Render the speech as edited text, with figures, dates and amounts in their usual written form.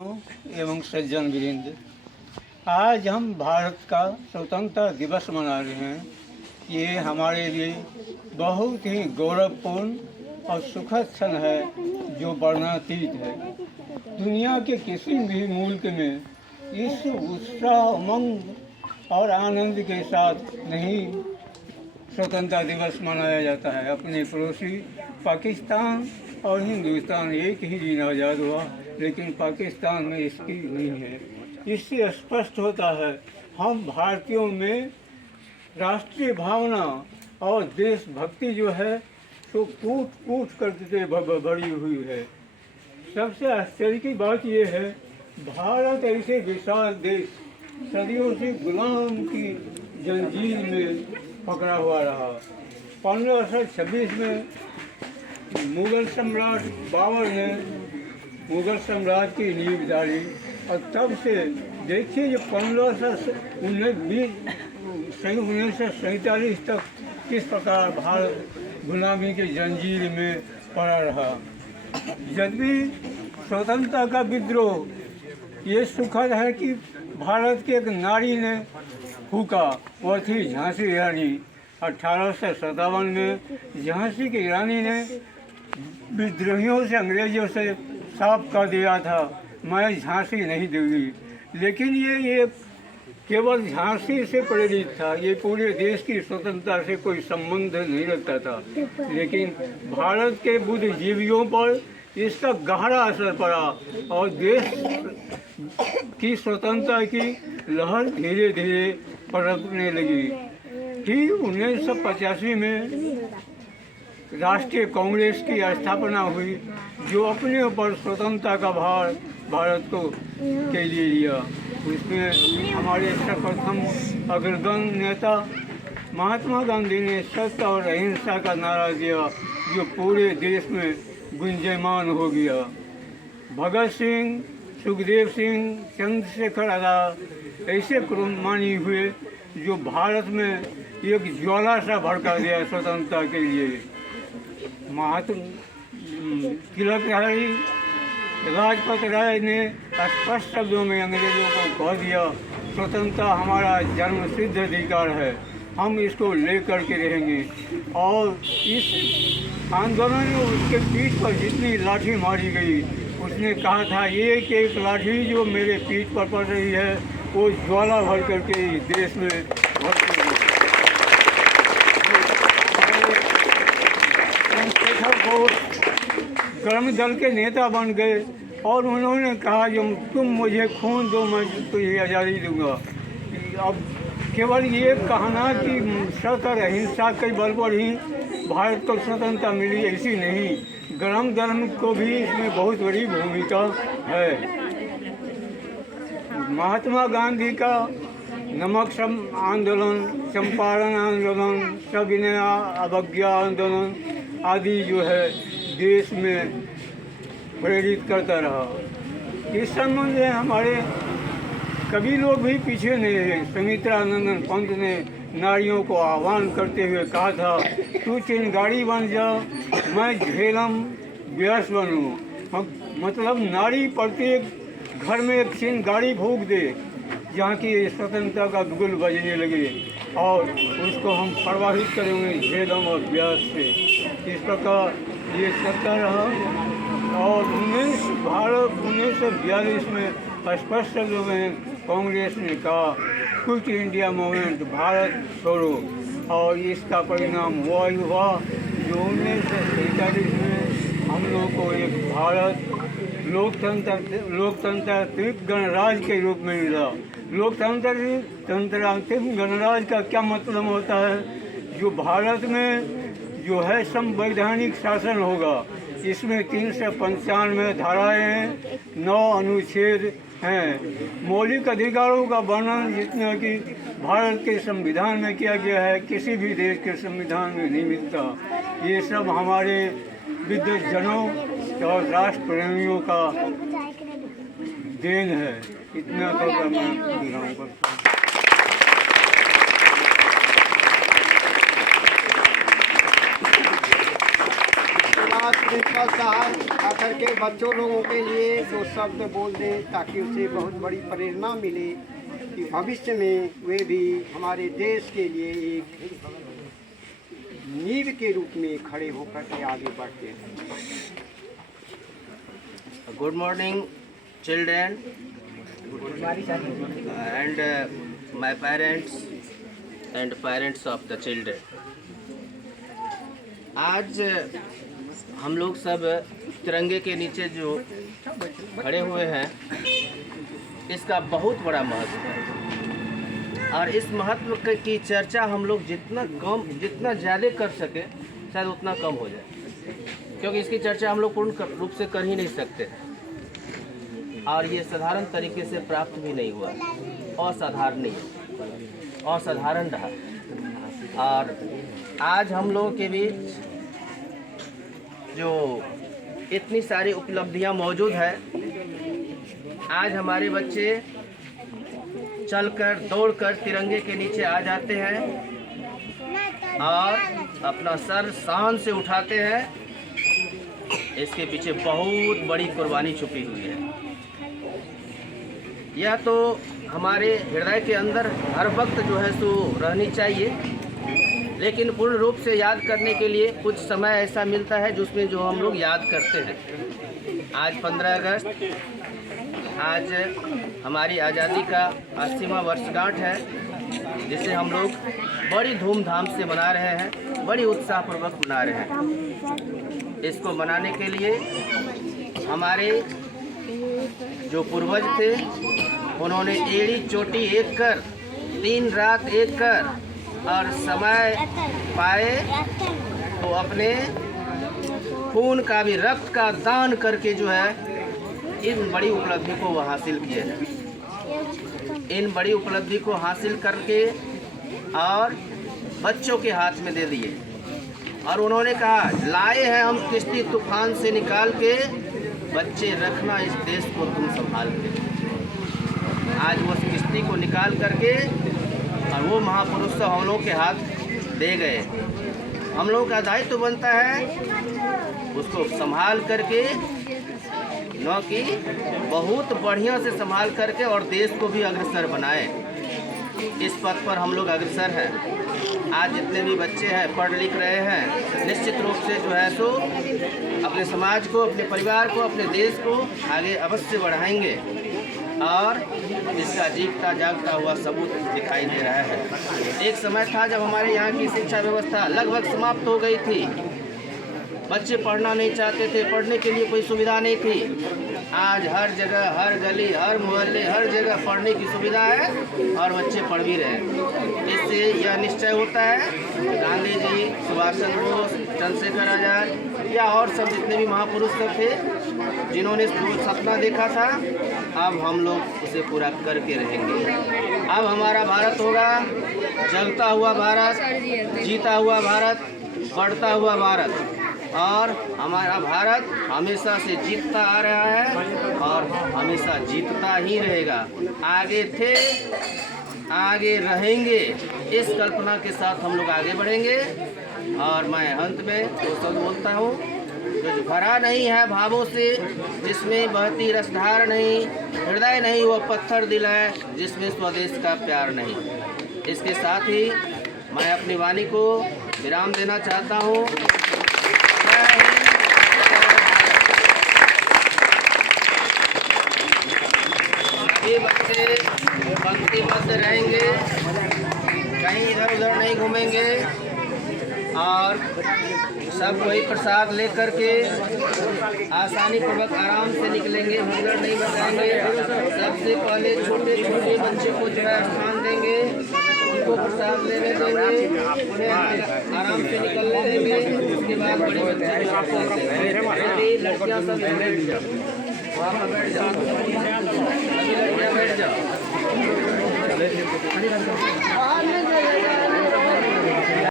एवं सज्जन वीरेंद्र, आज हम भारत का स्वतंत्रता दिवस मना रहे हैं। ये हमारे लिए बहुत ही गौरवपूर्ण और सुखद क्षण है जो वर्णनातीत है। दुनिया के किसी भी मुल्क में इस उत्साह, उमंग और आनंद के साथ नहीं स्वतंत्रता दिवस मनाया जाता है। अपने पड़ोसी पाकिस्तान और हिंदुस्तान एक ही दिन आज़ाद हुआ, लेकिन पाकिस्तान में इसकी नहीं है। इससे स्पष्ट होता है हम भारतीयों में राष्ट्रीय भावना और देशभक्ति जो है तो कूट कूट करके भरी हुई है। सबसे आश्चर्य की बात यह है, भारत ऐसे विशाल देश सदियों से गुलाम की जंजीर में पकड़ा हुआ रहा। 1526 में मुगल सम्राट बाबर ने मुगल साम्राज्य की नींव डाली और तब से देखिए जो 1947 तक किस प्रकार भारत गुलामी की जंजीर में पड़ा रहा। जब भी स्वतंत्रता का विद्रोह ये सुखद है कि भारत के एक नारी ने फूका, वह थी झांसी रानी। 1857 में झांसी की रानी ने विद्रोहियों से, अंग्रेजों से साफ कर दिया था, मैं झांसी नहीं दूंगी। लेकिन ये केवल झांसी से प्रेरित था, ये पूरे देश की स्वतंत्रता से कोई संबंध नहीं रखता था। लेकिन भारत के बुद्धिजीवियों पर इसका गहरा असर पड़ा और देश की स्वतंत्रता की लहर धीरे धीरे पनपने लगी। फिर 1985 में राष्ट्रीय कांग्रेस की स्थापना हुई, जो अपने ऊपर स्वतंत्रता का भार भारत को के लिए लिया। उसमें हमारे सर्वप्रथम अग्रगण्य नेता महात्मा गांधी ने सत्य और अहिंसा का नारा दिया, जो पूरे देश में गुंजयमान हो गया। भगत सिंह, सुखदेव सिंह, चंद्रशेखर आज़ाद ऐसे कुर्बानी हुए जो भारत में एक ज्वाला सा भड़का दिया स्वतंत्रता के लिए। तिलकधारी लाजपत राय ने स्पष्ट शब्दों में अंग्रेजों को कह दिया, स्वतंत्रता हमारा जन्मसिद्ध अधिकार है, हम इसको लेकर के रहेंगे। और इस आंदोलन में उसके पीठ पर जितनी लाठी मारी गई, उसने कहा था एक एक लाठी जो मेरे पीठ पर पड़ रही है वो ज्वाला भर करके देश में भरती है। कर्म दल के नेता बन गए और उन्होंने कहा जो तुम मुझे खून दो, मैं तुझे आज़ादी दूंगा। अब केवल ये कहना कि सत्य और अहिंसा के बल पर ही भारत को स्वतंत्रता मिली, ऐसी नहीं, गर्म धर्म को भी इसमें बहुत बड़ी भूमिका है। महात्मा गांधी का नमक आंदोलन, चंपारण आंदोलन, सविनय अवज्ञा आंदोलन आदि जो है देश में प्रेरित करता रहा। इस संबंध में हमारे कवि लोग भी पीछे नहीं है। सुमित्रानंदन पंत ने नारियों को आह्वान करते हुए कहा था, तू चिंगारी बन जा, मैं झेलम व्यास बनूं। मतलब नारी प्रत्येक घर में एक चिंगारी फूंक दे जहाँ की स्वतंत्रता का बिगुल बजने लगे और उसको हम प्रवाहित करेंगे झेलम और व्यास से। इस प्रकार ये चलता रहा और 1942 में स्पष्ट शब्दों में कांग्रेस ने कहा, क्विट इंडिया मूवमेंट, भारत छोड़ो। और इसका परिणाम वही हुआ जो 1947 में हम लोग को एक भारत लोकतंत्रात्मक गणराज्य के रूप में मिला। लोकतंत्रात्मक गणराज्य का क्या मतलब होता है? जो भारत में जो है संवैधानिक शासन होगा। इसमें 395 धाराएं हैं, 9 अनुच्छेद हैं। मौलिक अधिकारों का वर्णन जितना कि भारत के संविधान में किया गया है, किसी भी देश के संविधान में नहीं मिलता। ये सब हमारे विद्वज्जनों और राष्ट्र प्रेमियों का देन है। इतना तो मैं विराम करता हूँ। प्रिंसिपल साहब आकर के बच्चों लोगों के लिए दो शब्द बोल दें ताकि उसे बहुत बड़ी प्रेरणा मिले कि भविष्य में वे भी हमारे देश के लिए एक नींव के रूप में खड़े होकर के आगे बढ़ते हैं। Good morning children and my parents and parents of the children। आज हम लोग सब तिरंगे के नीचे जो खड़े हुए हैं, इसका बहुत बड़ा महत्व है और इस महत्व की चर्चा हम लोग जितना ज़्यादा कर सके शायद उतना कम हो जाए, क्योंकि इसकी चर्चा हम लोग पूर्ण रूप से कर ही नहीं सकते और ये साधारण तरीके से प्राप्त भी नहीं हुआ, असाधारण रहा। और आज हम लोगों के बीच जो इतनी सारी उपलब्धियां मौजूद है, आज हमारे बच्चे चलकर दौड़कर तिरंगे के नीचे आ जाते हैं और अपना सर शान से उठाते हैं। इसके पीछे बहुत बड़ी कुर्बानी छुपी हुई है। यह तो हमारे हृदय के अंदर हर वक्त जो है सो रहनी चाहिए, लेकिन पूर्ण रूप से याद करने के लिए कुछ समय ऐसा मिलता है जिसमें जो हम लोग याद करते हैं। आज 15 अगस्त, आज हमारी आज़ादी का 80वां वर्षगांठ है, जिसे हम लोग बड़ी धूमधाम से मना रहे हैं, बड़ी उत्साहपूर्वक मना रहे हैं। इसको मनाने के लिए हमारे जो पूर्वज थे, उन्होंने एड़ी चोटी एक कर, दिन रात एक कर और समय पाए तो अपने खून का भी, रक्त का दान करके जो है इन बड़ी उपलब्धि को वो हासिल किए हैं। इन बड़ी उपलब्धि को हासिल करके और बच्चों के हाथ में दे दिए और उन्होंने कहा, लाए हैं हम किश्ती तूफान से निकाल के, बच्चे रखना इस देश को तुम संभाल के। आज वो किश्ती को निकाल करके और वो महापुरुष तो हम लोग के हाथ दे गए। हम लोगों का दायित्व तो बनता है उसको संभाल करके, न कि बहुत बढ़िया से संभाल करके और देश को भी अग्रसर बनाए। इस पथ पर हम लोग अग्रसर हैं। आज जितने भी बच्चे हैं पढ़ लिख रहे हैं, निश्चित रूप से जो है सो अपने समाज को, अपने परिवार को, अपने देश को आगे अवश्य बढ़ाएंगे और इसका जीता जागता हुआ सबूत दिखाई दे रहा है। एक समय था जब हमारे यहाँ की शिक्षा व्यवस्था लगभग समाप्त हो गई थी, बच्चे पढ़ना नहीं चाहते थे, पढ़ने के लिए कोई सुविधा नहीं थी। आज हर जगह, हर गली, हर मोहल्ले, हर जगह पढ़ने की सुविधा है और बच्चे पढ़ भी रहे हैं। इससे यह निश्चय होता है कि गांधी जी, सुभाष चंद्र बोस, चंद्रशेखर आज़ाद या और सब जितने भी महापुरुष सब थे, जिन्होंने सपना देखा था, अब हम लोग उसे पूरा करके रहेंगे। अब हमारा भारत होगा जगता हुआ भारत, जीता हुआ भारत, बढ़ता हुआ भारत। और हमारा भारत हमेशा से जीतता आ रहा है और हमेशा जीतता ही रहेगा। आगे थे, आगे रहेंगे, इस कल्पना के साथ हम लोग आगे बढ़ेंगे। और मैं अंत में तो सब बोलता हूँ, जो भरा नहीं है भावों से, जिसमें बहती रसधार नहीं, हृदय नहीं वो पत्थर दिल है, जिसमें स्वदेश का प्यार नहीं। इसके साथ ही मैं अपनी वाणी को विराम देना चाहता हूँ। ये बच्चे पंक्तिबद्ध रहेंगे, कहीं इधर उधर नहीं घूमेंगे और सब वही प्रसाद लेकर के आसानी पूर्वक आराम से निकलेंगे, भगदड़ नहीं मचाएंगे। सबसे पहले छोटे छोटे बच्चे को जो है स्थान देंगे, उनको प्रसाद लेने देंगे, उन्हें आराम से निकलने देंगे। उसके बाद बड़े बच्चे लड़कियाँ सब वहाँ पर बैठ जाओ, अभी लड़कियाँ बैठ जाओ।